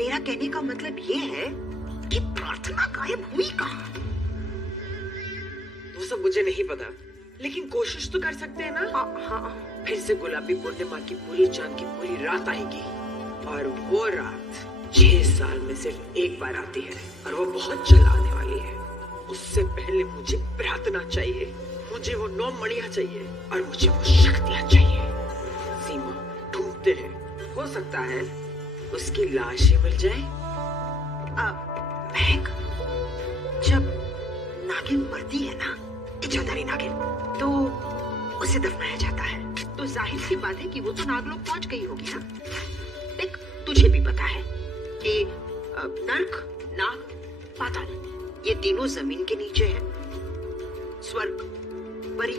मेरा कहने का मतलब ये है कि प्रार्थना गायब हुई कहाँ? वो सब मुझे नहीं पता, लेकिन कोशिश तो कर सकते हैं ना। हाँ। फिर से गुलाबी पूर्णिमा की पूरी चांद की पूरी रात आएगी, और वो रात 6 साल में सिर्फ एक बार आती है, और वो बहुत जल्द आने वाली है। उससे पहले मुझे प्रार्थना चाहिए, मुझे वो 9 मणियां चाहिए, और मुझे वो शक्तियां चाहिए। सीमा, ढूंढते हैं, हो सकता है उसकी लाश ही मिल जाए। महक, जब नागिन मरती है ना, इच्छाधारी नागिन, तो उसे दफनाया जाता है। तो जाहिर सी बात है कि वो तो नागलोक पहुंच गई होगी ना। देख, तुझे भी पता है कि नर्क, नाग, पाताल, ये तीनों जमीन के नीचे हैं। स्वर्ग, परी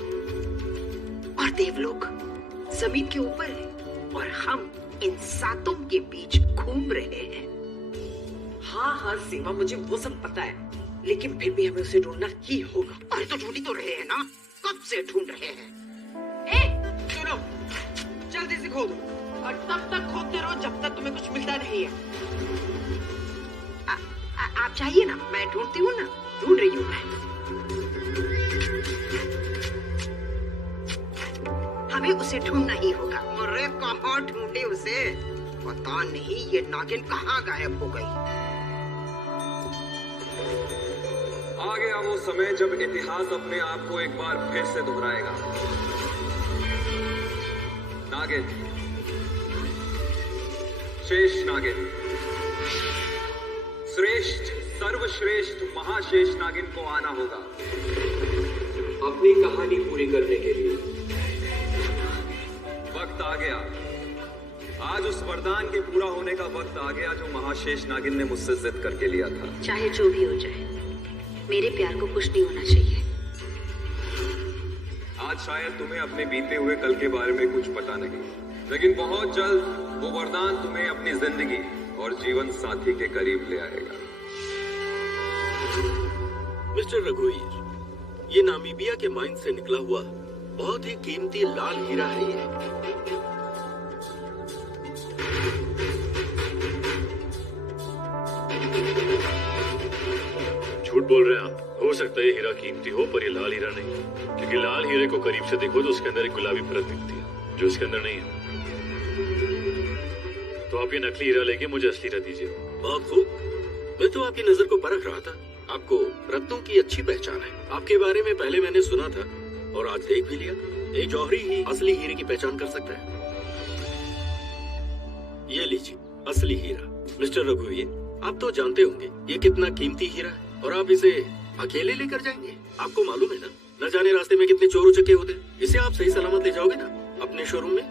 और देवलोक जमीन के ऊपर है, और हम इन सातों के बीच घूम रहे हैं। हाँ सीमा, मुझे वो सब पता है, लेकिन फिर भी हमें उसे ढूंढना ही होगा। अरे तो ढूंढ ही तो रहे हैं ना, कब से ढूंढ रहे हैं। सुनो, जल्दी से खोदो, और तब तक खोदते रहो जब तक तुम्हें कुछ मिलता नहीं है। आप चाहिए ना, मैं ढूंढती हूँ ना, ढूंढ रही हूँ मैं। हमें उसे ढूंढना ही होगा। अरे कहाँ ढूंढे उसे, पता नहीं ये नागिन कहाँ गायब हो गई। आ गया वो समय जब इतिहास अपने आप को एक बार फिर से दोहराएगा। नागिन, शेष नागिन, श्रेष्ठ, सर्वश्रेष्ठ महाशेष नागिन को आना होगा अपनी कहानी पूरी करने के लिए। वक्त आ गया, आज उस वरदान के पूरा होने का वक्त आ गया जो महाशेष नागिन ने मुझसे जिद करके लिया था। चाहे जो भी हो जाए, मेरे प्यार को कुछ नहीं होना चाहिए। आज शायद तुम्हें अपने बीते हुए कल के बारे में कुछ पता नहीं, लेकिन बहुत जल्द वो वरदान तुम्हें अपनी जिंदगी और जीवन साथी के करीब ले आएगा। मिस्टर रघुवीर, ये नामीबिया के माइन से निकला हुआ बहुत ही कीमती लाल हीरा है ये। झूठ बोल रहे हैं आप। हो सकता है ये हीरा कीमती हो, पर ये लाल हीरा नहीं, क्योंकि लाल हीरे को करीब से देखो तो उसके अंदर एक गुलाबी परत दिखती है जो इसके अंदर नहीं है। तो आप ये नकली हीरा लेके मुझे असली हीरा दीजिए। बहुत खूब, मैं तो आपकी नजर को परख रहा था। आपको रत्नों की अच्छी पहचान है। आपके बारे में पहले मैंने सुना था और आज देख भी लिया। एक जौहरी ही असली हीरे की पहचान कर सकता है। ये लीजिए असली हीरा। मिस्टर रघुवीर, आप तो जानते होंगे ये कितना कीमती हीरा है, और आप इसे अकेले लेकर जाएंगे। आपको मालूम है ना, न जाने रास्ते में कितने चोर उचक्के होते हैं। इसे आप सही सलामत ले जाओगे ना अपने शोरूम में?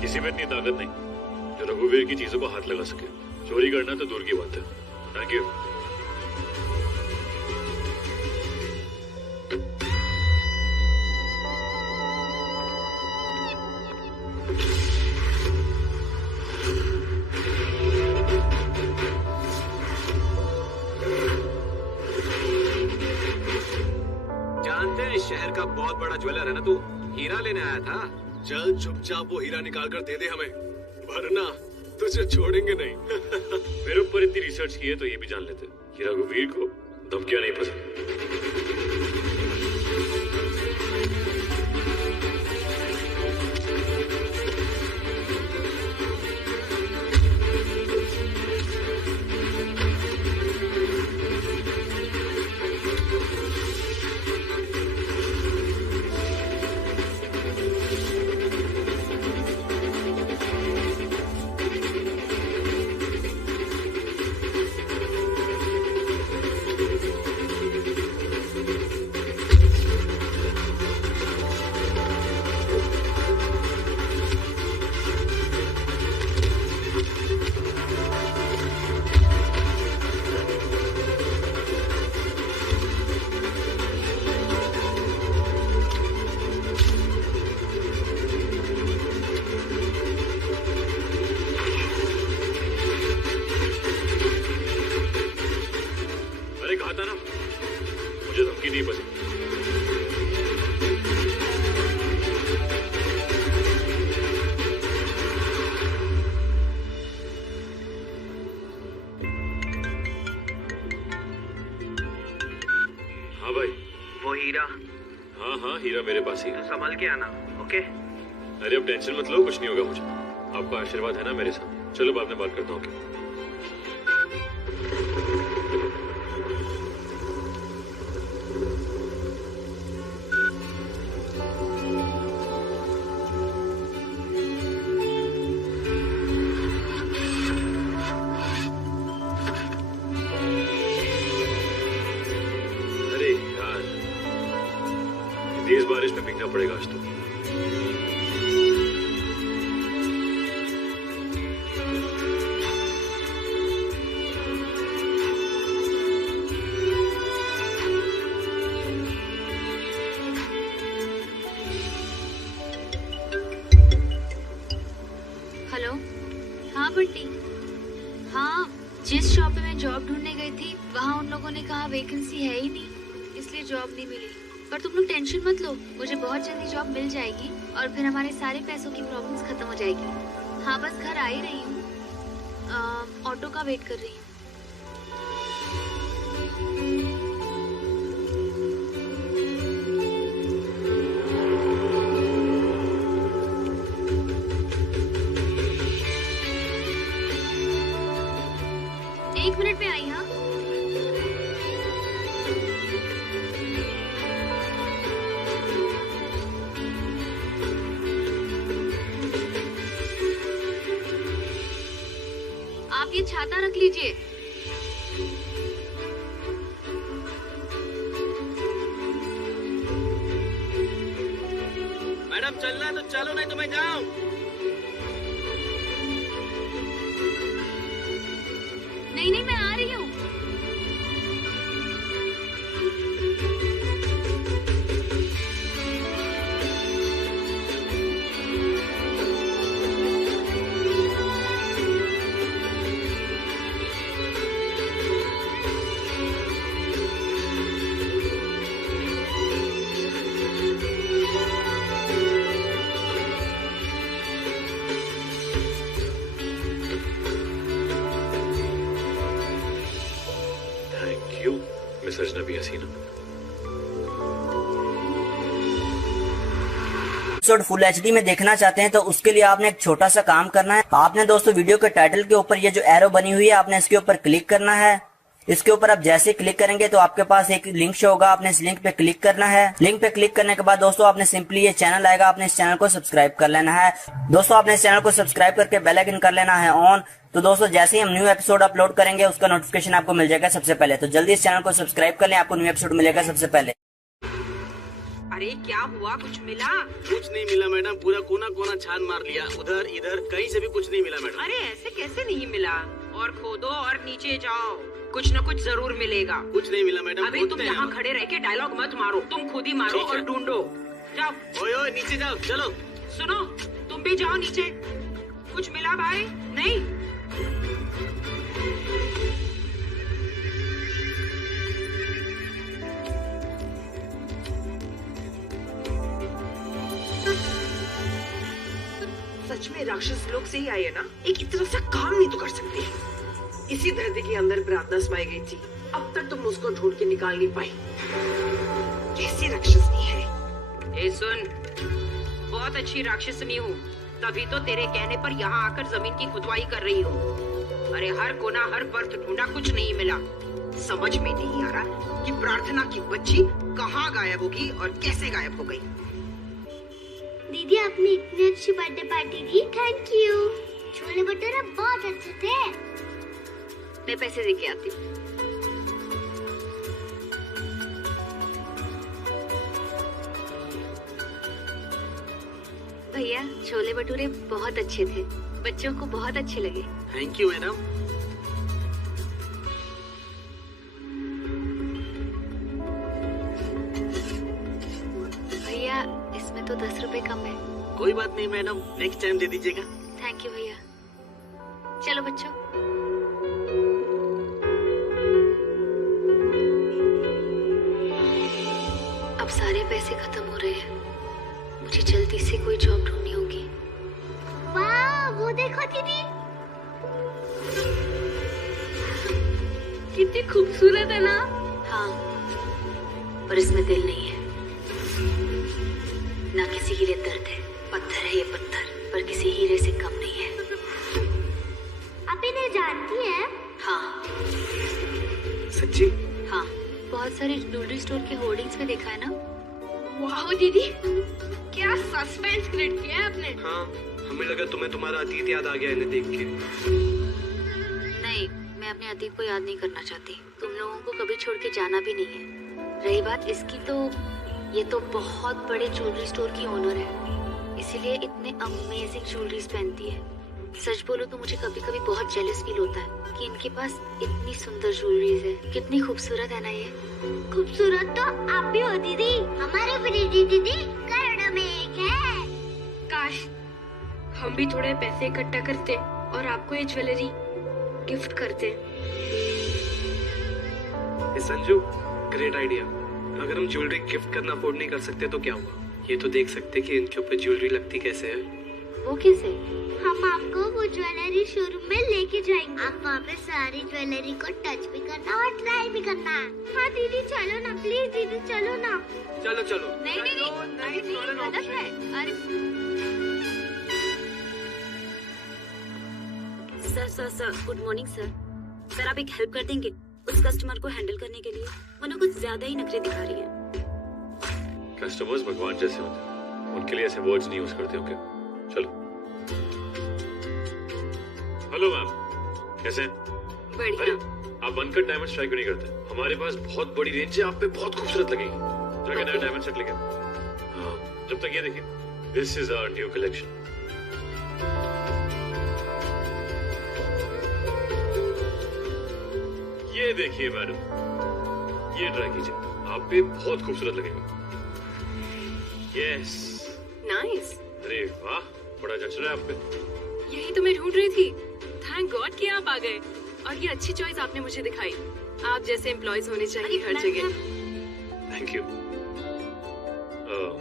किसी में इतनी ताकत नहीं जो रघुवीर की चीजों को हाथ लगा सके। चोरी करना तो दूर की बात है। Thank you. जानते हैं इस शहर का बहुत बड़ा ज्वेलर है ना तू, हीरा लेने आया था। चल चुपचाप वो हीरा निकाल कर दे दे हमें, वरना तुझे छोड़ेंगे नहीं। मेरे ऊपर इतनी रिसर्च की है तो ये भी जान लेते कि रघुवीर को धमकियां नहीं पसंद। मुझे धमकी नहीं पसंद। हाँ हीरा मेरे पास ही है। संभाल के आना, ओके? अरे अब टेंशन मत लो, कुछ नहीं होगा मुझे। आपका आशीर्वाद है ना मेरे साथ। चलो बाद में बात करता हूँ। अरे यार, तेज बारिश में भीगना पड़ेगा आज तो। हेलो। हाँ बंटी। हाँ, जिस शॉप पे मैं जॉब ढूंढने गई थी वहाँ उन लोगों ने कहा वैकेंसी है ही नहीं, इसलिए जॉब नहीं मिली। पर तुम लोग टेंशन मत लो, मुझे बहुत जल्दी जॉब मिल जाएगी और फिर हमारे सारे पैसों की प्रॉब्लम्स खत्म हो जाएगी। हाँ बस घर आ ही रही हूँ, ऑटो का वेट कर रही हूँ। एक मिनट में आई। हाँ आप ये छाता रख लीजिए। मैडम चलना है तो चलो, नहीं तो मैं जाऊं। नहीं नहीं मैं आ रही हूँ। Thank you Mrs Nabi Hasina. Episode full HD में देखना चाहते हैं तो उसके लिए आपने एक छोटा सा काम करना है। आपने दोस्तों वीडियो के टाइटल के ऊपर ये जो एरो बनी हुई है आपने इसके ऊपर क्लिक करना है। इसके ऊपर आप जैसे क्लिक करेंगे तो आपके पास एक लिंक शो होगा, आपने इस लिंक पे क्लिक करना है। लिंक पे क्लिक करने के बाद दोस्तों आपने सिंपली ये चैनल आएगा, आपने इस चैनल को सब्सक्राइब कर लेना है। दोस्तों आपने इस चैनल को सब्सक्राइब करके बेल आइकन कर लेना है ऑन। तो दोस्तों जैसे ही हम न्यू एपिसोड अपलोड करेंगे उसका नोटिफिकेशन आपको मिल जाएगा सबसे पहले। तो जल्दी इस चैनल को सब्सक्राइब कर लें, आपको न्यू एपिसोड मिलेगा सबसे पहले। अरे क्या हुआ, कुछ मिला? कुछ नहीं मिला मैडम, पूरा कोना कोना छान मार लिया, उधर इधर कहीं से भी कुछ नहीं मिला मैडम। अरे ऐसे कैसे नहीं मिला? और खोदो और नीचे जाओ, कुछ न कुछ जरूर मिलेगा। कुछ नहीं मिला मैडम। अभी तुम यहाँ खड़े रह के डायलॉग मत मारो, तुम खुद ही मारो और ढूंढो। जाओ। ओए ओए नीचे जाओ, चलो। सुनो, तुम भी जाओ नीचे। कुछ मिला भाई? नहीं? सच में राक्षस लोग से ही आए ना, एक इतना सा काम नहीं तो कर सकते। इसी धरती के अंदर प्रार्थना समाई गई थी, अब तक तुम उसको ढूंढ के निकाल नहीं पाई। कैसी राक्षसनी है? ए सुन, बहुत अच्छी राक्षसनी हूँ, तभी तो तेरे कहने पर यहाँ आकर जमीन की खुदवाई कर रही हूँ। अरे हर कोना हर पर्त ढूंढा, कुछ नहीं मिला। समझ में नहीं आ रहा कि प्रार्थना की बच्ची कहाँ गायब होगी और कैसे गायब हो गई। दीदी आपने इतनी अच्छी birthday party the, thank you. Chole bhature बहुत अच्छे थे। मैं पैसे दे के आती हूँ। भैया छोले भटूरे बहुत अच्छे थे, बच्चों को बहुत अच्छे लगे। Thank you madam. भैया इसमें तो 10 रुपए कम है। कोई बात नहीं मैडम, नेक्स्ट टाइम दे दीजिएगा। थैंक यू भैया। चलो बच्चों। अब सारे पैसे खत्म हो रहे हैं, मुझे जल्दी से कोई जॉब ढूंढनी होगी। वाह, वो देखो दीदी, कितनी खूबसूरत है ना। हाँ, पर इसमें दिल नहीं है। ना किसी के लिए दर्द है, पत्थर है ये पत्थर, पर किसी हीरे से कम नहीं है। आप इन्हें जानती हैं? हाँ सच्ची? हाँ, बहुत सारे ज्वेलरी स्टोर के होर्डिंग्स में देखा है ना। वाह दीदी, क्या सस्पेंस क्रिएट किया है आपने। हाँ, हमें लगा तुम्हें तुम्हारा अतीत याद आ गया इन्हें देख के। नहीं, मैं अपने अतीत को याद नहीं करना चाहती। तुम लोगों को कभी छोड़ के जाना भी नहीं है। रही बात इसकी, तो ये तो बहुत बड़े ज्वेलरी स्टोर की ओनर है, इसीलिए इतने अमेजिंग ज्वेलरीज पहनती है। सच बोलो तो मुझे कभी कभी बहुत जेलस फील होता है कि इनके पास इतनी सुंदर ज्वेलरीज है। कितनी खूबसूरत है ना ये। खूबसूरत तो आप भी हो दीदी। हमारे प्रीति दीदी करोड़ों में एक है। काश हम भी थोड़े पैसे इकट्ठा करते और आपको ये ज्वेलरी गिफ्ट करते। Sanju, great idea. अगर हम ज्वेलरी गिफ्ट करना अफोर्ड नहीं कर सकते तो क्या हुआ? ये तो देख सकते कि इनके ऊपर ज्वेलरी लगती कैसे है। वो कैसे? हम आपको वो ज्वेलरी शोरूम में लेके जाएंगे। आप वहाँ पे सारी ज्वेलरी को टच भी करना और ट्राई भी करना। हाँ दीदी चलो ना, प्लीज दीदी चलो ना। चलो चलो। नहीं नहीं नहीं, गलत है। अरे sir good morning sir. Sir आप एक हेल्प कर देंगे उस कस्टमर को हैंडल करने के लिए? उन्हें कुछ ज्यादा ही नखरे दिखा रही है। कस्टमर्स भगवान जैसे होते हैं, उनके लिए ऐसे वर्ड्स नहीं यूज करते। ओके चलो। हेलो मैम, कैसे हैं? बढ़िया। आप बनकर डायमंड ट्राई क्यों नहीं करते? हमारे पास बहुत बड़ी रेंज है, आप पे बहुत खूबसूरत लगेगी। जाके नया डायमंड सेट लेके। हाँ, जब तक ये देखिए, this is our new collection. ये देखिए मैडम, ये ट्राई कीजिए, आप पे बहुत खूबसूरत लगेगा। Yes nice. अरे वाह, बड़ा जच रहा है आप पे। यही तो मैं ढूंढ रही थी। थैंक गॉड कि आप आ गए और ये अच्छी चॉइस आपने मुझे दिखाई। आप जैसे एम्प्लॉयज होने चाहिए हर जगह। थैंक यू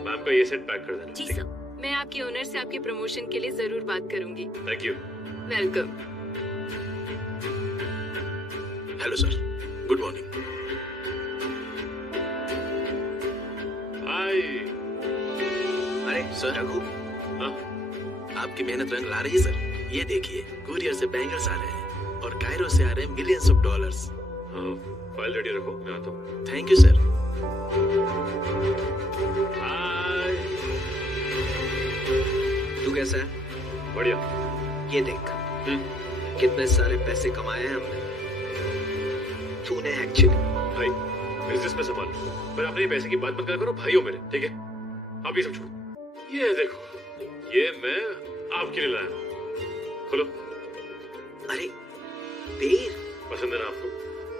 मैम, का ये सेट पैक कर देना। जी सर। मैं आपके ओनर से आपके प्रमोशन के लिए जरूर बात करूंगी। Thank you. Welcome. Hello sir, good morning. Hi. अरे सर, रघु, हाँ? आपकी मेहनत रंग ला रही है सर। ये देखिए, कुरियर से बैंगल्स आ रहे हैं और कायरो से आ रहे हैं मिलियंस ऑफ डॉलर्स। हाँ, फाइल रेडी रखो, मैं आता हूँ। Thank you sir. हाय। तू कैसा है? बढ़िया। ये देख, कितने सारे पैसे कमाए हैं हमने। तूने एक्चुअली भाई, बिजनेस में संभाल, पर अपने पैसे की बात मत करो। भाई हो मेरे, ठीक है? आप ये सब छोड़ो। ये देखो, ये मैं आपके लिए लाया हूँ। खोलो। अरे बेर पसंद है ना आपको?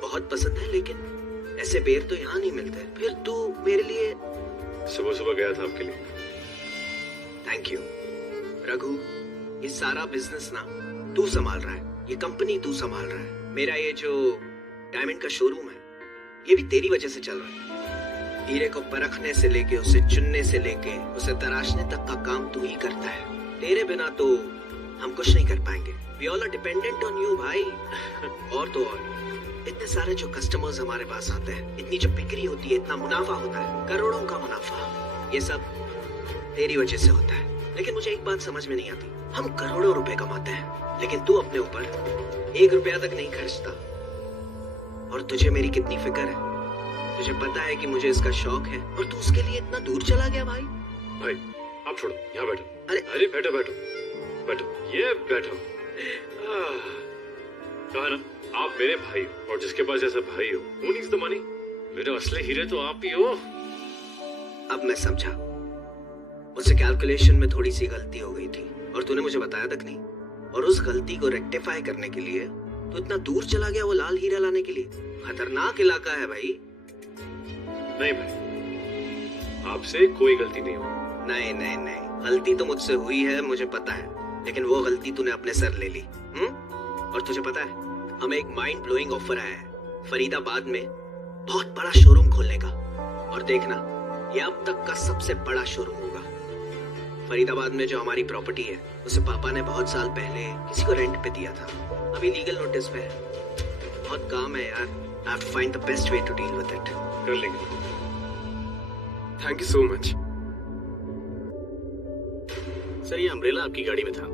बहुत पसंद है, लेकिन ऐसे बेर तो यहाँ नहीं मिलते। फिर तू मेरे लिए। सुबह सुबह गया था आपके लिए। Thank you Raghu. ये सारा बिजनेस ना तू संभाल रहा है, ये कंपनी तू संभाल रहा है। मेरा ये जो डायमंड का शोरूम है, ये भी तेरी वजह से चल रहा है। हीरे को परखने से लेके उसे चुनने से लेके उसे तराशने तक का काम तू ही करता है। तेरे बिना तो हम कुछ नहीं कर पाएंगे। We all are dependent on you भाई। और तो और इतने सारे जो कस्टमर्स हमारे पास आते हैं, इतनी जो बिक्री होती है, इतना मुनाफा होता है, करोड़ों का मुनाफा, ये सब तेरी वजह से होता है। लेकिन मुझे एक बात समझ में नहीं आती, हम करोड़ों रुपए कमाते हैं, लेकिन तू अपने ऊपर 1 रुपया तक नहीं खर्चता। और तुझे मेरी कितनी फिक्र है, तुझे पता है कि मुझे इसका शौक है, और तू उसके लिए इतना दूर चला गया भाई। भाई आप छोड़ो, यहाँ बैठो। अरे बैठो बैठो बैठो, ये बैठो। कहा ना, आप मेरे भाई हो, और जिसके पास ऐसा भाई हो, who needs the money? मेरे असली हीरे तो आप ही हो। अब मैं समझा, मुझसे कैलकुलेशन में थोड़ी सी गलती हो गई थी और तूने मुझे बताया तक नहीं। और उस गलती को रेक्टिफाई करने के लिए तू इतना दूर चला गया वो लाल हीरा लाने के लिए। खतरनाक इलाका है भाई। नहीं भाई, आपसे कोई गलती नहीं हुई। नहीं नहीं नहीं, गलती तो मुझसे हुई है, मुझे पता है, लेकिन वो गलती तूने अपने सर ले ली। और तुझे पता है, हमें एक माइंड ब्लोइंग ऑफर आया है फरीदाबाद में बहुत बड़ा शोरूम खोलने का। और देखना, ये अब तक का सबसे बड़ा शोरूम होगा। फरीदाबाद में जो हमारी प्रॉपर्टी है, उसे पापा ने बहुत साल पहले किसी को रेंट पे दिया था, अभी लीगल नोटिस पे है। बहुत काम है यार, I have to find the best way to deal with it। कर लेंगे। Thank you so much. Sir ये अम्ब्रेला आपकी गाड़ी में था।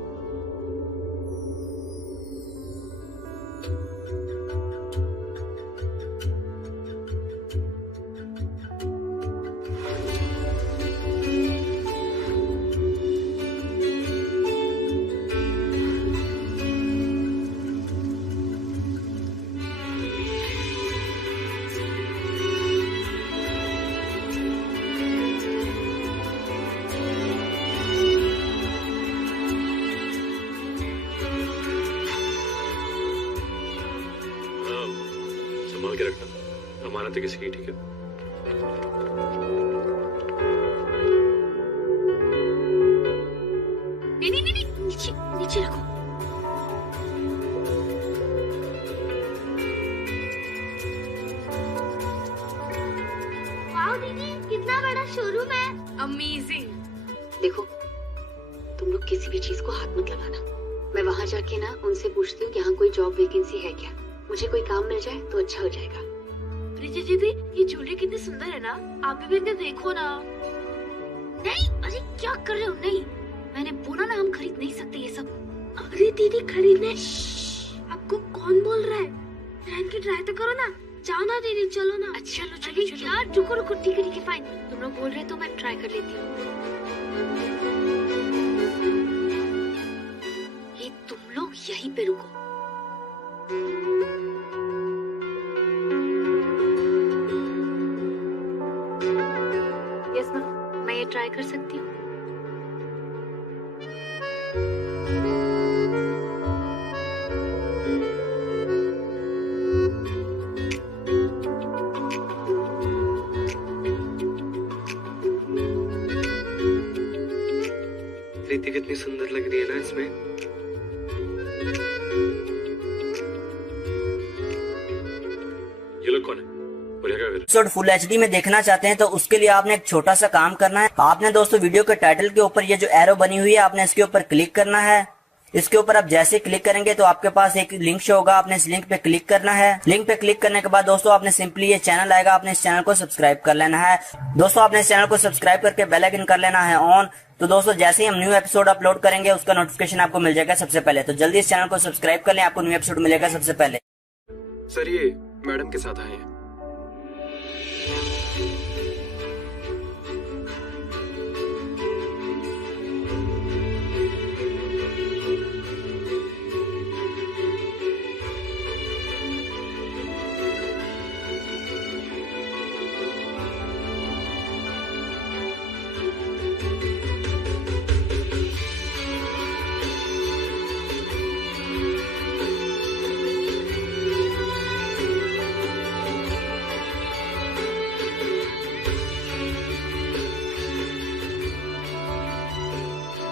संभाल के रखना, अमानत है किसी की, ठीक है? नहीं, नीचे नीचे रखो। वाओ दीदी, कितना बड़ा शोरूम है। अमेजिंग। देखो, तुम लोग किसी भी चीज को हाथ मत लगाना। मैं वहाँ जाके ना उनसे पूछती हूँ यहाँ कोई जॉब वैकेंसी है क्या। मुझे कोई काम मिल जाए तो अच्छा हो जाएगा। रिजी दीदी, ये ज्वेलरी कितनी सुंदर है ना, आप भी इतने देखो ना। नहीं, अरे क्या कर रहे हो? नहीं, मैंने बोला ना हम खरीद नहीं सकते ये सब। अरे दीदी खरीदने, आपको कौन बोल रहा है? पहन के ट्राई तो करो ना। जाओ ना दीदी, चलो ना। अच्छा अरे यार, रुको रुको, ठीक है फाइन। तुम लोग बोल रहे तो मैं ट्राई कर लेती हूँ। ये तुम लोग यहीं पे रुको। यस मैम, मैं ये ट्राई कर सकती हूँ। कृति कितनी सुंदर लग रही है ना इसमें। ये लोग कौन है? एपिसोड फुल एचडी में देखना चाहते हैं तो उसके लिए आपने एक छोटा सा काम करना है। आपने दोस्तों वीडियो के टाइटल के ऊपर ये जो एरो बनी हुई है, आपने इसके ऊपर क्लिक करना है। इसके ऊपर आप जैसे क्लिक करेंगे तो आपके पास एक लिंक शो होगा, आपने इस लिंक पे क्लिक करना है। लिंक पे क्लिक करने के बाद दोस्तों आपने सिंपली ये चैनल आएगा, आपने इस चैनल को सब्सक्राइब कर लेना है। दोस्तों आपने इस चैनल को सब्सक्राइब करके बेल आइकन कर लेना है ऑन। तो दोस्तों जैसे ही हम न्यू एपिसोड अपलोड करेंगे उसका नोटिफिकेशन आपको मिल जाएगा सबसे पहले। तो जल्दी इस चैनल को सब्सक्राइब कर लें, आपको न्यू एपिसोड मिलेगा सबसे पहले। सर ये मैडम के साथ आए हैं।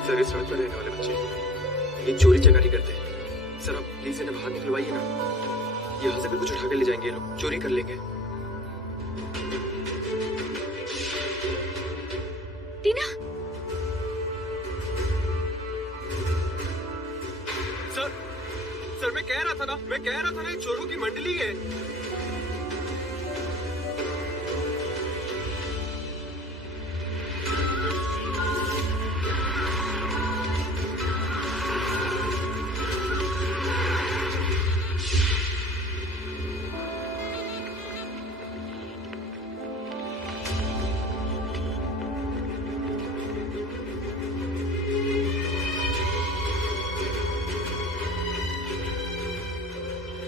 सर इस सड़क पर रहने वाले बच्चे ये चोरी चकारी करते हैं। सर आप प्लीज इन्हें बाहर निकलवाइए ना, यहाँ से भी कुछ उठा के ले जाएंगे ये लोग, चोरी कर लेंगे। टीना, सर मैं कह रहा था ना ये चोरों की मंडली है।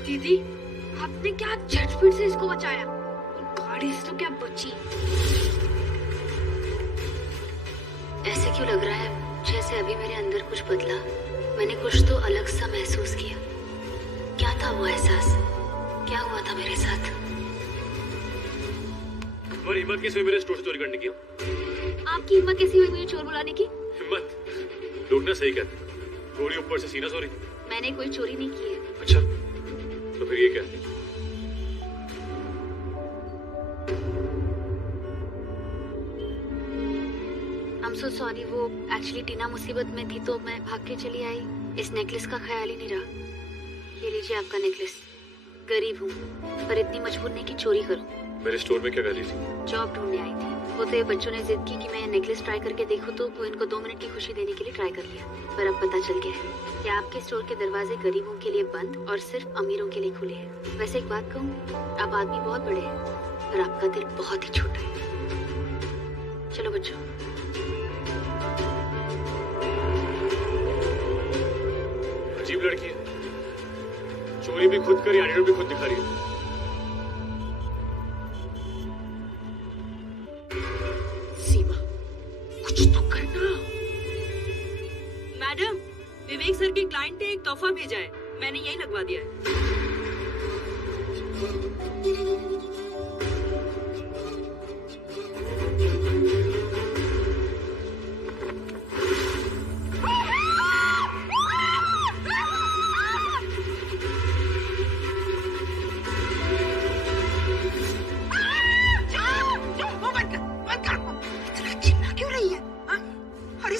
दीदी आपने क्या झटपट से इसको बचाया, गाड़ी से तो क्या बची। ऐसे क्यों लग रहा है जैसे अभी मेरे अंदर कुछ बदला, मैंने कुछ तो अलग सा महसूस किया। क्या था वो एहसास, क्या हुआ था मेरे साथ? और हिम्मत कैसे हुई मेरे स्टोर से चोरी करने की? आपकी हिम्मत कैसी हुई मुझे चोर बुलाने की? हिम्मत? लोग ना सही कहते हैं, चोरी ऊपर से सीना चोरी। मैंने कोई चोरी नहीं की है। अच्छा तो फिर ये क्या? I'm so sorry, वो एक्चुअली टीना मुसीबत में थी तो मैं भाग के चली आई। इस नेकलेस का ख्याल ही नहीं रहा। ये लीजिए आपका नेकलेस। गरीब हूँ पर इतनी मजबूर नहीं कि चोरी करूँ। मेरे स्टोर में क्या कर रही थी? जॉब ढूंढने आई थी। वो तो ये बच्चों ने जिद की कि मैं नेकलेस ट्राई करके देखूं, तो वो इनको 2 मिनट की खुशी देने के लिए ट्राई कर लिया। पर अब पता चल गया है कि आपके स्टोर के दरवाजे गरीबों के लिए बंद और सिर्फ अमीरों के लिए खुले हैं। वैसे एक बात कहूँ, आप आदमी बहुत बड़े हैं और आपका दिल बहुत ही छोटा है। चलो बच्चों। अजीब लड़की है, चोरी भी खुद करी, एटीट्यूड भी खुद दिखा रही है। सीमा, कुछ तो करना। मैडम, विवेक सर के क्लाइंट ने एक तोहफा भेजा है, मैंने यही लगवा दिया है।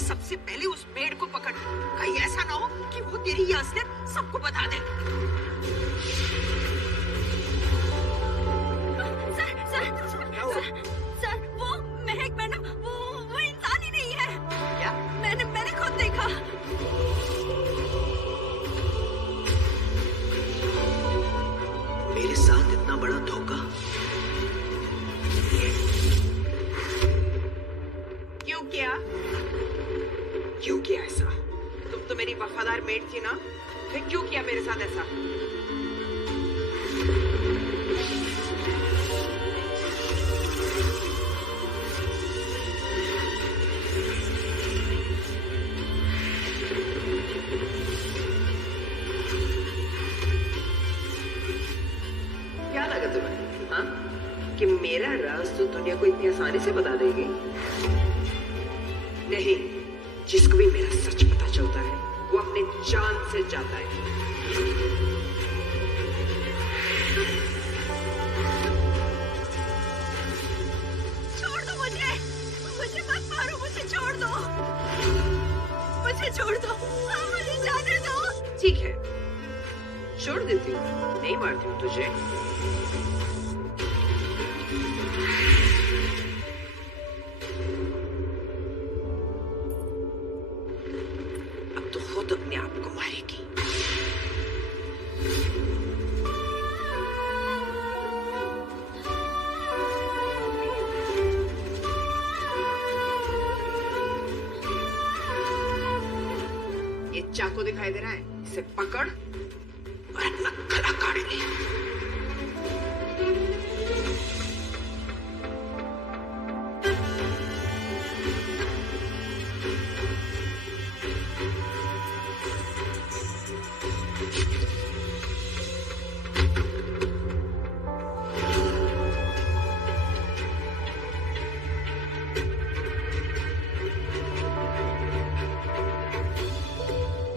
सबसे पहले उस मेड को पकड़, कहीं ऐसा ना हो कि वो तेरी ये असलियत सबको बता दे। सर, वो महक मैडम, वो इंसान ही नहीं है। क्या? मैंने खुद देखा। मेरे साथ इतना बड़ा धोखा। क्यों किया? क्यों किया ऐसा? तुम तो मेरी वफादार मेड थी ना, फिर क्यों किया मेरे साथ ऐसा? क्या लगा तुम्हें, हाँ? कि मेरा राज तो दुनिया को इतनी आसानी से बता देगी? नहीं, जिसको भी मेरा सच पता चलता है वो अपने जान से जाता है। छोड़ दो मुझे मत मारो, मुझे छोड़ दो, मुझे छोड़ दो, मुझे जाने दो। ठीक है, छोड़ देती हूँ, नहीं मारती हूँ तुझे। खुद अपने आप को मारेगी। ये चाकू दिखाई दे रहा है, इसे पकड़ और अपना गला काट ले।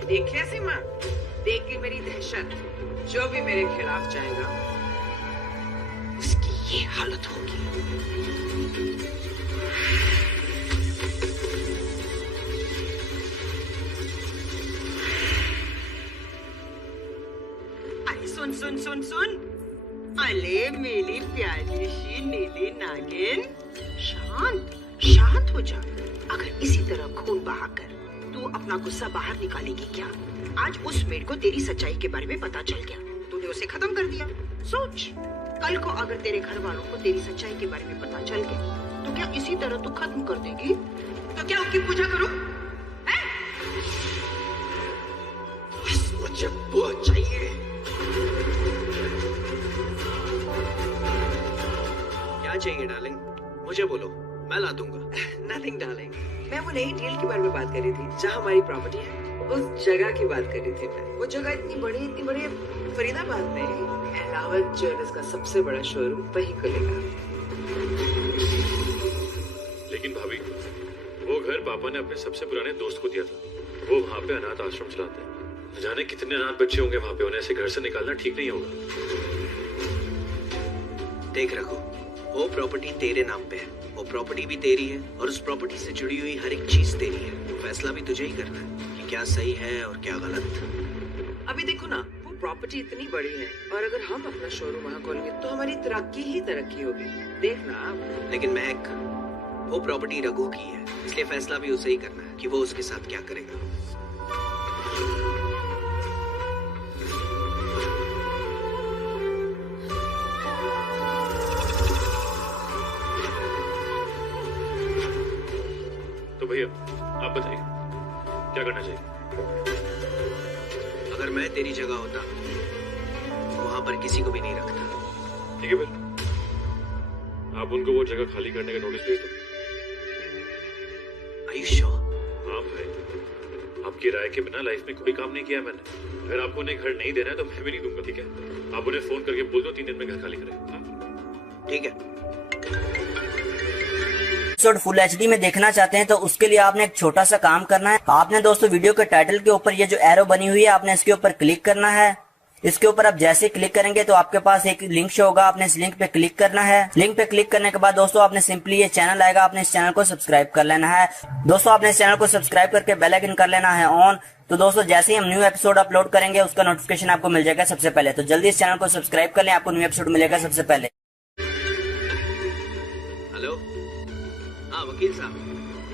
देख लिया सीमा, देख के मेरी दहशत। जो भी मेरे खिलाफ जाएगा उसकी ये हालत होगी। अरे सुन सुन सुन सुन, अले मेरी प्यारी सी नीली नागिन, शांत हो जा। अगर इसी तरह खून बहाकर तू अपना गुस्सा बाहर निकालेगी क्या? आज उस मेड को तेरी सच्चाई के बारे में पता चल गया, तूने उसे खत्म कर दिया। सोच, कल को अगर तेरे घर वालों को तेरी सच्चाई के बारे में पता चल गया तो क्या इसी तरह तू खत्म कर देगी? तो क्या उनकी पूजा करूं? बस मुझे वो चाहिए। क्या चाहिए डार्लिंग? मुझे बोलो, मैं ला दूंगा। नथिंग डार्लिंग, मैं वो नई डील के बारे में बात कर रही थी जहाँ हमारी प्रॉपर्टी है, उस जगह की बात कर रही थी मैं। वो जगह इतनी बड़ी फरीदाबाद में एलावत ज्वेलर्स का सबसे बड़ा शोरूम वहीं खुलेगा। लेकिन भाभी, वो घर पापा ने अपने सबसे पुराने दोस्त को दिया था, वो वहाँ पे अनाथ आश्रम चलाते हैं। न जाने कितने अनाथ बच्चे होंगे वहाँ पे, उन्हें ऐसे घर से निकालना ठीक नहीं होगा। देख रखो, वो प्रॉपर्टी तेरे नाम पे है, वो प्रॉपर्टी भी तेरी है और उस प्रॉपर्टी से जुड़ी हुई हर एक चीज तेरी है। फैसला भी तुझे ही करना है कि क्या सही है और क्या गलत। अभी देखो ना, वो प्रॉपर्टी इतनी बड़ी है और अगर हम अपना शोरूम वहाँ खोलेंगे तो हमारी तरक्की ही तरक्की होगी। देखना आप। लेकिन महक, वो प्रॉपर्टी रघु की है, इसलिए फैसला भी उसे ही करना है कि वो उसके साथ क्या करेगा। तो भैया आप बताइए क्या करना चाहिए? अगर मैं तेरी जगह होता तो वहां पर किसी को भी नहीं रखता। ठीक है फिर आप उनको वो जगह खाली करने का नोटिस भेज दो। Are you sure? हाँ भाई, आपकी राय के बिना लाइफ में कोई काम नहीं किया मैंने। अगर आपको उन्हें घर नहीं देना है तो मैं भी नहीं दूंगा, ठीक है? आप उन्हें फोन करके बोल दो 3 दिन में घर खाली करें। ठीक है। एपिसोड फुल एचडी में देखना चाहते हैं तो उसके लिए आपने एक छोटा सा काम करना है। आपने दोस्तों वीडियो के टाइटल के ऊपर ये जो एरो बनी हुई है आपने इसके ऊपर क्लिक करना है। इसके ऊपर आप जैसे क्लिक करेंगे तो आपके पास एक लिंक शो होगा, आपने इस लिंक पे क्लिक करना है। लिंक पे क्लिक करने के बाद दोस्तों आपने सिंपली ये चैनल आएगा, आपने इस चैनल को सब्सक्राइब कर लेना है। दोस्तों आपने इस चैनल को सब्सक्राइब करके बेल आइकन कर लेना है ऑन। तो दोस्तों जैसे ही हम न्यू एपिसोड अपलोड करेंगे उसका नोटिफिकेशन आपको मिल जाएगा सबसे पहले। तो जल्दी इस चैनल को सब्सक्राइब कर लें, आपको न्यू एपिसोड मिलेगा सबसे पहले। हेलो, हाँ वकील साहब,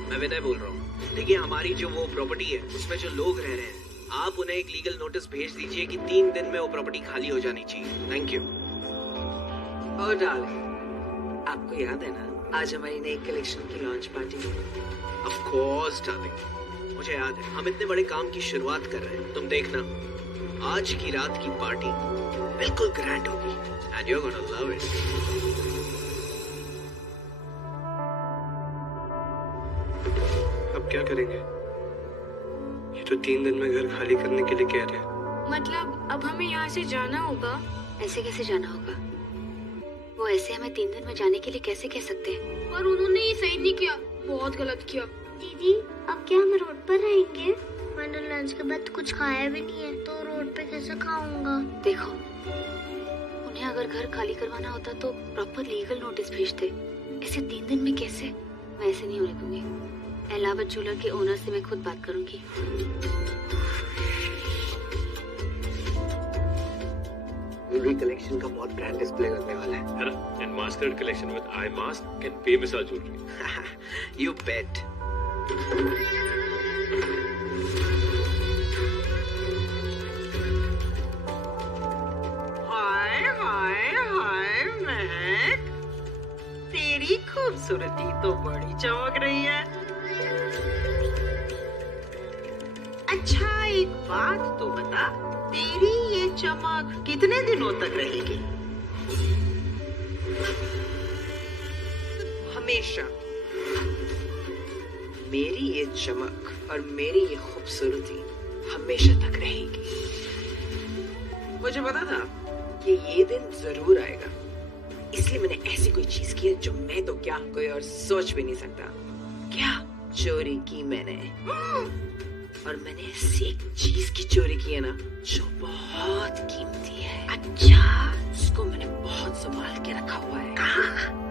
मैं विनय बोल रहा हूँ। देखिए हमारी जो वो प्रॉपर्टी है उसमें जो लोग रह रहे हैं, आप उन्हें एक लीगल नोटिस भेज दीजिए कि 3 दिन में वो प्रॉपर्टी खाली हो जानी चाहिए। Thank you. और डार्लिंग, आपको याद है ना आज हमारी नई कलेक्शन की launch party? Of course darling, मुझे याद है। हम इतने बड़े काम की शुरुआत कर रहे हैं, तुम देखना आज की रात की पार्टी बिल्कुल ग्रैंड होगी and you are gonna love it. अब क्या करेंगे? ये तो 3 दिन में घर खाली करने के लिए कह रहे हैं। मतलब अब हमें यहाँ से जाना होगा? ऐसे कैसे जाना होगा? वो ऐसे हमें 3 दिन में जाने के लिए कैसे कह सकते हैं? और उन्होंने ये सही नहीं किया, बहुत गलत किया। दीदी अब क्या हम रोड पर रहेंगे? मैंने लंच के बाद कुछ खाया भी नहीं है, तो रोड पे कैसे खाऊंगा? देखो, उन्हें अगर घर खाली करवाना होता तो प्रॉपर लीगल नोटिस भेजते। ऐसे 3 दिन में कैसे? मैं ऐसे नहीं होने दूंगी। इलाहाबाद ज्वेलर के ओनर से मैं खुद बात करूंगी। पूरी कलेक्शन का बहुत ब्रांड डिस्प्ले करने वाला है ना? And masked collection with I mask can पे मिसाल ज्वेलरी। यू बेट। हाय हाय हाय महक, तेरी खूबसूरती तो बड़ी चमक रही है। अच्छा एक बात तो बता, तेरी ये चमक कितने दिनों तक रहेगी? हमेशा। मेरी ये चमक और मेरी ये खूबसूरती हमेशा तक रहेगी। मुझे पता था कि ये दिन जरूर आएगा, इसलिए मैंने ऐसी कोई चीज की है जो मैं तो क्या कोई और सोच भी नहीं सकता। क्या चोरी की मैंने? और मैंने ऐसी एक चीज की चोरी की है ना जो बहुत कीमती है। अच्छा, उसको मैंने बहुत संभाल के रखा हुआ है। कहाँ?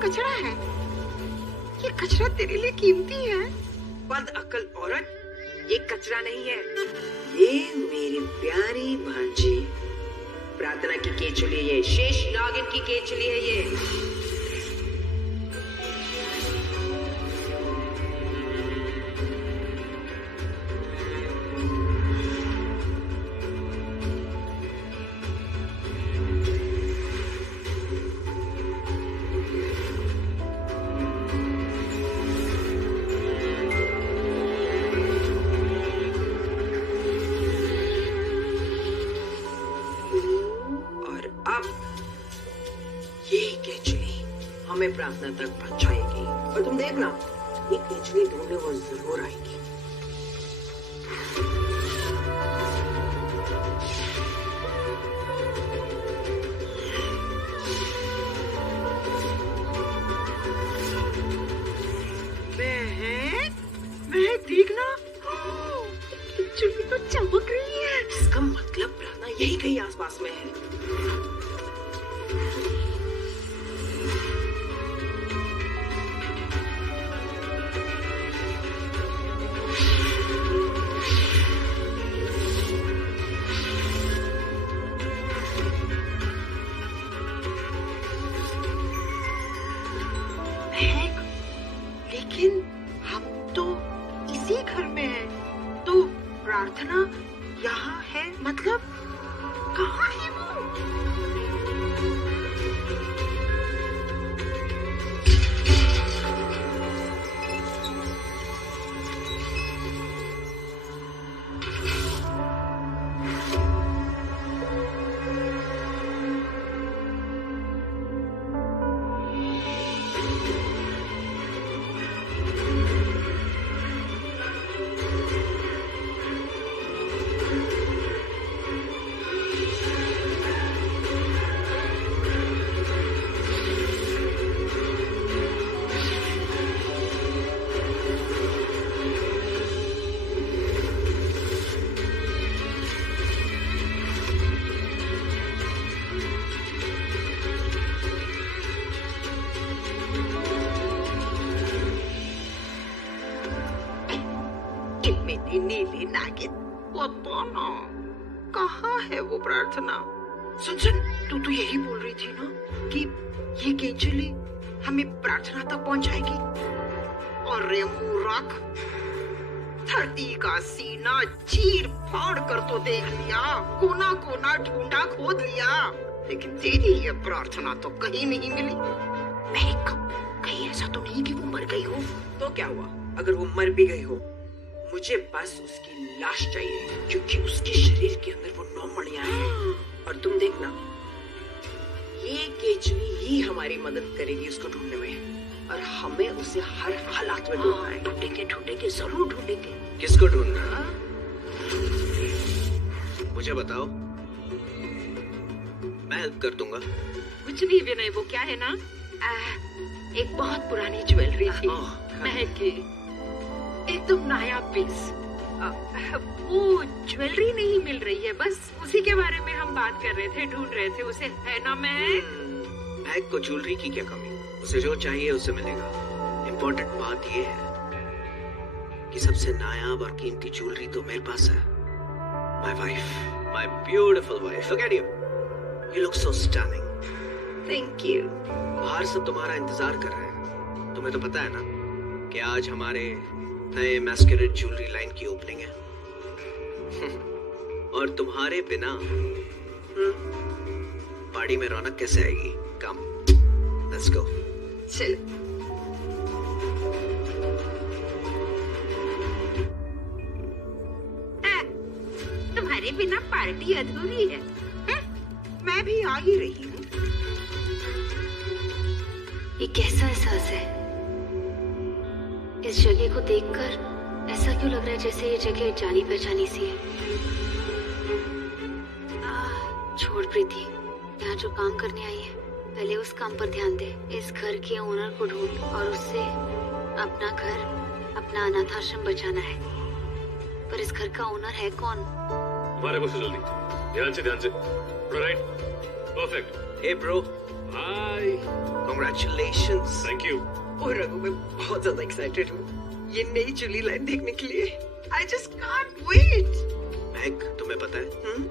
कचरा है। ये कचरा तेरे लिए कीमती है। बद अकल औरत, ये कचरा नहीं है, ये मेरी प्यारी भांजी प्रार्थना की केचुली, ये शेष नागिन की केचुली है ये। हमें प्रार्थना तक पहुंचाएगी और तुम देखना ये केचुली ढूंढने वो जरूर आएगी। महक देखना, केचुली तो चमक रही है। यही कहीं आसपास में है। लेकिन हम तो इसी घर में हैं, तो प्रार्थना यहाँ है, मतलब कहाँ है वो? नीली नागिन, पता ना कहाँ है वो प्रार्थना। सुन, तू यही बोल रही थी ना कि ये केंचुली हमें प्रार्थना तक पहुंचाएगी। और रे मूर्ख, धरती का सीना चीर फाड़ कर तो देख लिया, कोना कोना ढूंढा खोद लिया, लेकिन तेरी ये प्रार्थना तो कहीं नहीं मिली। महक, कहीं ऐसा तो नहीं कि वो मर गई हो? तो क्या हुआ अगर वो मर भी गई हो? मुझे बस उसकी लाश चाहिए, क्योंकि उसके शरीर के अंदर वो 9 मणियां हैं। और तुम देखना, ये केचुली ही हमारी मदद करेगी उसको ढूंढने में, और हमें उसे हर हालात में ढूंढना है। ढूंढेंगे, जरूर ढूंढेंगे। किसको ढूंढना है? मुझे बताओ, मैं हेल्प कर दूंगा। कुछ नहीं विनय, वो क्या है ना, एक बहुत पुरानी ज्वेलरी थी महक की, एकदम नायाब पीस। वो ज्वेलरी नहीं मिल रही है, बस उसी के बारे में हम बात कर रहे थे, ढूंढ रहे थे उसे, है ना महक? महक को ज्वेलरी की क्या कमी? उसे जो चाहिए उसे मिलेगा। इम्पोर्टेंट बात ये है कि सबसे नायाब और कीमती ज्वेलरी तो मेरे पास है। My wife, my beautiful wife. Look at you. You look so stunning. Thank you. बाहर सब तुम्हारा इंतजार कर रहे हैं। तुम्हें तो पता है ना कि आज हमारे नए मैस्करेड ज्वेलरी लाइन की ओपनिंग है। और तुम्हारे बिना पार्टी में रौनक कैसे आएगी? कम, लेट्स गो। चल। तुम्हारे बिना पार्टी अधूरी है। मैं भी आ ही रही हूँ। ये कैसा एहसास है? इस जगह को देखकर ऐसा क्यों लग रहा है जैसे ये जगह जानी पहचानी सी है। छोड़ प्रीति, यहाँ जो काम करने आई है पहले उस काम पर ध्यान दे। इस घर के ओनर को ढूंढ और उससे अपना घर, अपना अनाथाश्रम बचाना है। पर इस घर का ओनर है कौन? हमारे को जल्दी, ध्यान से, right, perfect. Hey bro, hi, congratulations. Thank you. और रघु, मैं बहुत ज्यादा एक्साइटेड हूँ ये नई ज्वेलरी लाइन देखने के लिए। I just can't wait। महक, तुम्हें पता है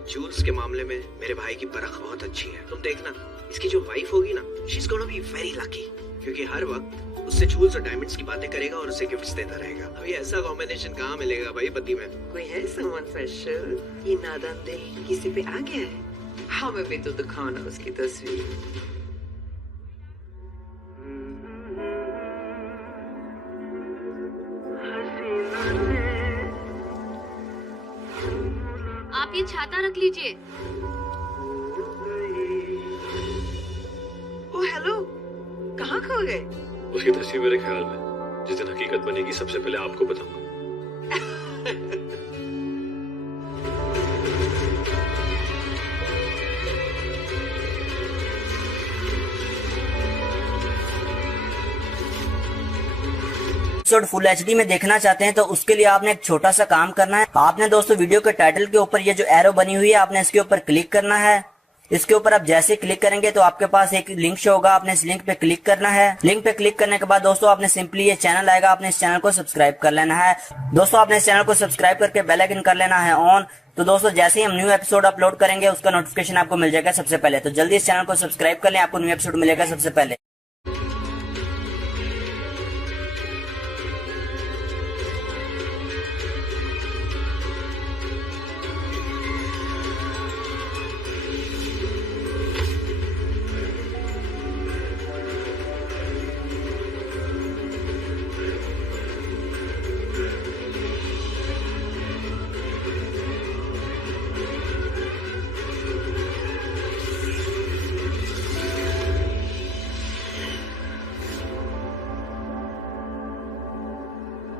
जूल्स के मामले में मेरे भाई की परख बहुत अच्छी है। तुम देखना, इसकी जो वाइफ होगी ना, she's gonna be very lucky, क्योंकि हर वक्त उससे जूल्स और डायमंड्स की बातें करेगा और उसे गिफ्ट्स देता रहेगा। अभी ऐसा कॉम्बिनेशन कहाँ मिलेगा भाई पति में? कोई है someone special? ये नादान दिल किसी पे आ गया है? हमें भी तो दिखाना उसकी तस्वीर। आप ये छाता रख लीजिए। ओ हेलो, कहाँ खो गए? उसकी तस्वीर मेरे ख्याल में जिस दिन हकीकत बनेगी सबसे पहले आपको बताऊंगा। एपिसोड फुल एचडी में देखना चाहते हैं तो उसके लिए आपने एक छोटा सा काम करना है। आपने दोस्तों वीडियो के टाइटल के ऊपर ये जो एरो बनी हुई है आपने इसके ऊपर क्लिक करना है। इसके ऊपर आप जैसे क्लिक करेंगे तो आपके पास एक लिंक शो होगा, आपने इस लिंक पे क्लिक करना है। लिंक पे क्लिक करने के बाद दोस्तों आपने सिंपली ये चैनल आएगा, आपने इस चैनल को सब्सक्राइब कर लेना है। दोस्तों आपने इस चैनल को सब्सक्राइब करके बेल आइकन कर लेना है ऑन। तो दोस्तों जैसे ही हम न्यू एपिसोड अपलोड करेंगे उसका नोटिफिकेशन आपको मिल जाएगा सबसे पहले। तो जल्दी इस चैनल को सब्सक्राइब कर लें, आपको न्यू एपिसोड मिलेगा सबसे पहले।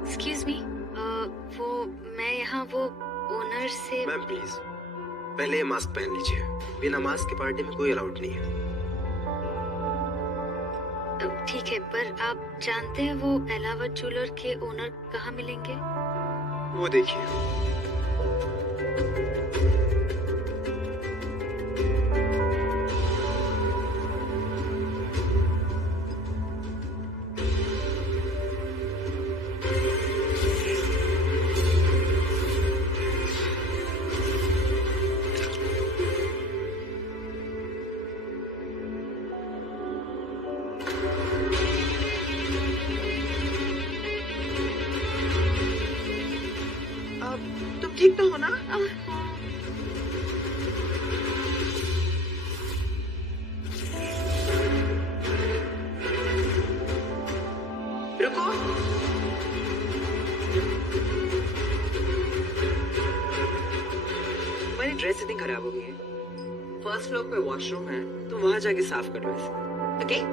एक्सक्यूज मी, वो मैं यहाँ वो ओनर से। मैम प्लीज पहले ये मास्क पहन लीजिए। बिना मास्क के पार्टी में कोई अलाउड नहीं है। ठीक है, पर आप जानते हैं वो एलावत ज्वेलर के ओनर कहाँ मिलेंगे? वो देखिए। तुम ठीक तो हो ना? रुको। मेरी ड्रेस इतनी खराब हो गई है। फर्स्ट फ्लोर पे वॉशरूम है तो वहां जाके साफ कर लो इसे। ओके?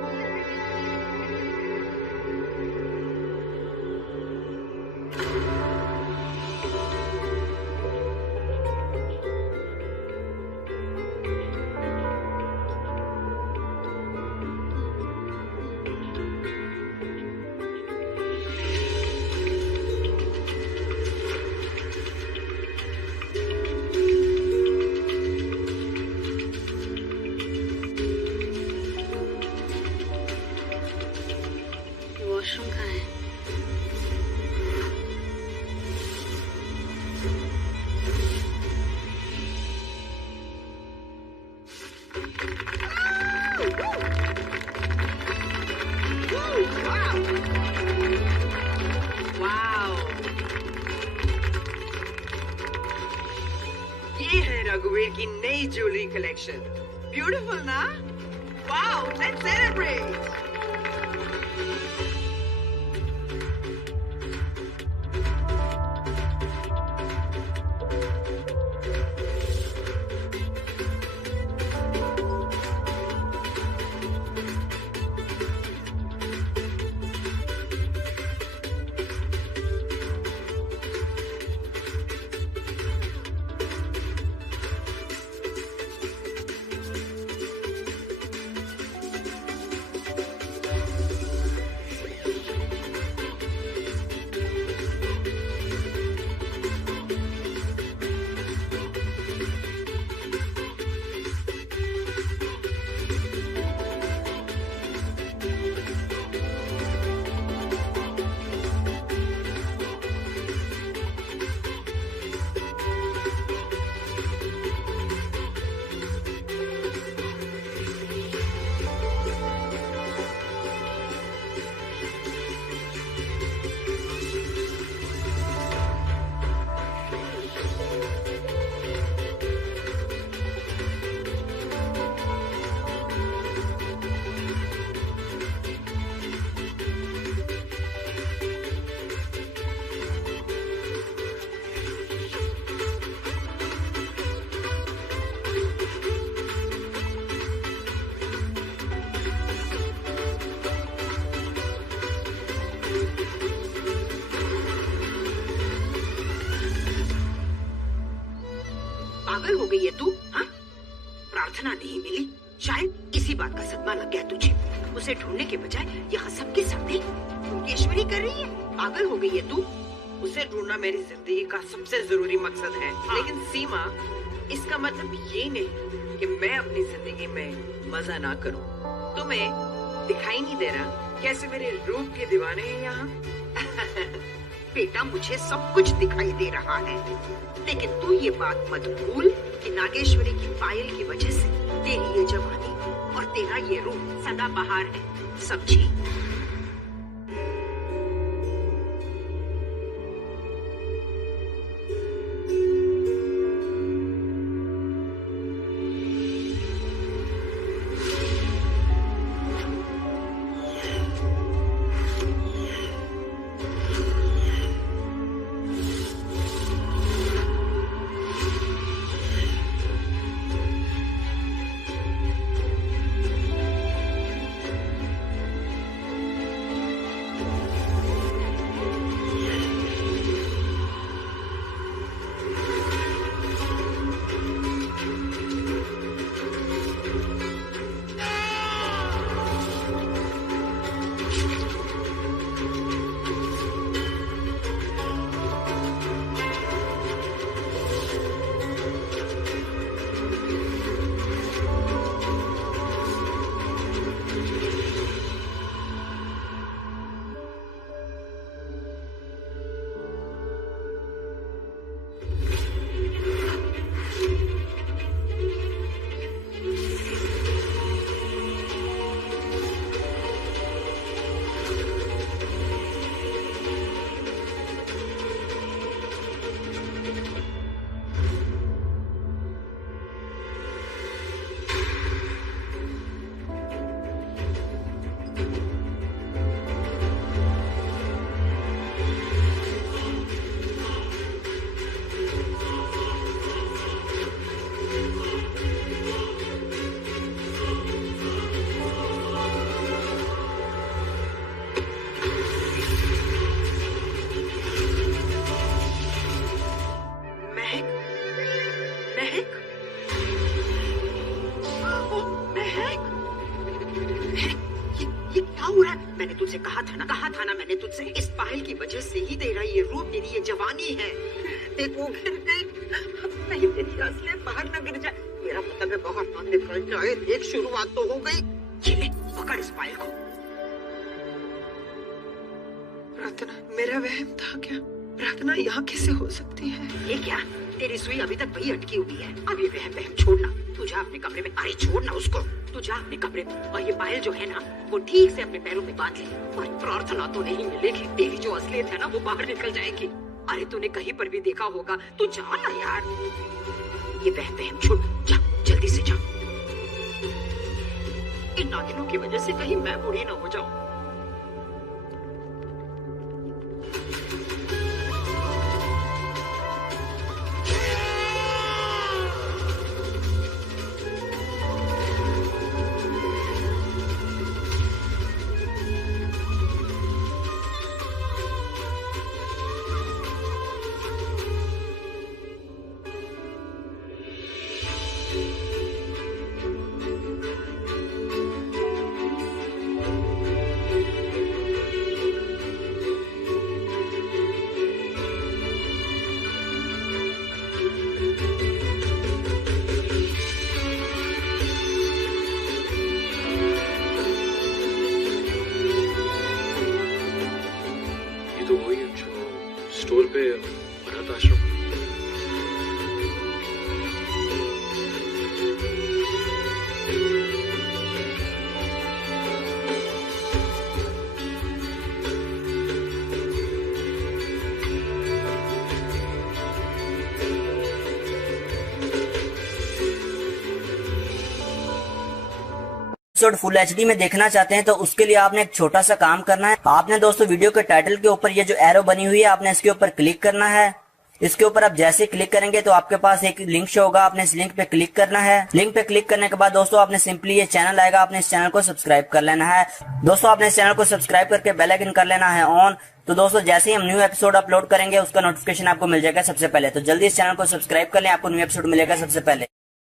वॉशरूम कहाँ है? ये है रघुवीर की नई ज्वेलरी कलेक्शन। ब्यूटीफुल ना? Wow, let's celebrate. पागल हो गई है तू? हाँ? प्रार्थना नहीं मिली, शायद इसी बात का सदमा लग गया तुझे। उसे ढूंढने के बजाय यहाँ सबके सामने नागेश्वरी कर रही है? पागल हो गई है तू? उसे ढूंढना मेरी जिंदगी का सबसे जरूरी मकसद है। लेकिन सीमा, इसका मतलब ये नहीं कि मैं अपनी जिंदगी में मजा ना करूं। तुम्हें दिखाई नहीं दे रहा कैसे मेरे रूप के दीवाने हैं यहाँ? बेटा, मुझे सब कुछ दिखाई दे रहा है, लेकिन तू ये बात मत भूल कि नागेश्वरी की पायल की वजह से तेरी ये जवानी और तेरा ये रूप सदा बहार है, समझी? मैंने तुझसे कहा था ना मैंने तुझसे, इस पायल की वजह से ही तेरा ये रूप, तेरी ये जवानी है। देख वो गिर गई, नहीं तेरी असलियत बाहर न गिर जाए। मेरा मतलब है बाहर न निकल जाए। एक शुरुआत तो हो गई। ये ले, पकड़ इस पायल को। प्रार्थना, मेरा वहम था क्या? प्रार्थना यहाँ कैसे हो सकती है? ये क्या, तेरी सुई अभी तक वही अटकी हुई है। अब ये वहम छोड़ना, तू जा अपने कमरे में। अरे छोड़ना उसको, तू जा अपने कमरे में। और ये पायल जो है ना, वो ठीक से अपने पैरों में बांध ले। और प्रार्थना तो नहीं मिलेगी, तेरी जो असलियत है ना वो बाहर निकल जाएगी। अरे तूने कहीं पर भी देखा होगा, तू जा ना यार। ये वहम छोड़, जा जल्दी से जा। इन नागिनों की वजह से कहीं मैं बूढ़ी ना हो जाऊं। स्टोर पे अनाथ आश्रम। एपिसोड फुल एचडी में देखना चाहते हैं तो उसके लिए आपने एक छोटा सा काम करना है। आपने दोस्तों वीडियो के टाइटल के ऊपर ये जो एरो बनी हुई है, आपने इसके ऊपर क्लिक करना है। इसके ऊपर आप जैसे क्लिक करेंगे तो आपके पास एक लिंक शो होगा, आपने इस लिंक पे क्लिक करना है। लिंक पे क्लिक करने के बाद दोस्तों आपने सिंपली ये चैनल आएगा, आपने इस चैनल को सब्सक्राइब कर लेना है। दोस्तों आपने इस चैनल को सब्सक्राइब करके बेल आइकन कर लेना है ऑन। तो दोस्तों जैसे ही हम न्यू एपिसोड अपलोड करेंगे उसका नोटिफिकेशन आपको मिल जाएगा सबसे पहले। तो जल्दी इस चैनल को सब्सक्राइब कर लें, आपको न्यू एपिसोड मिलेगा सबसे पहले।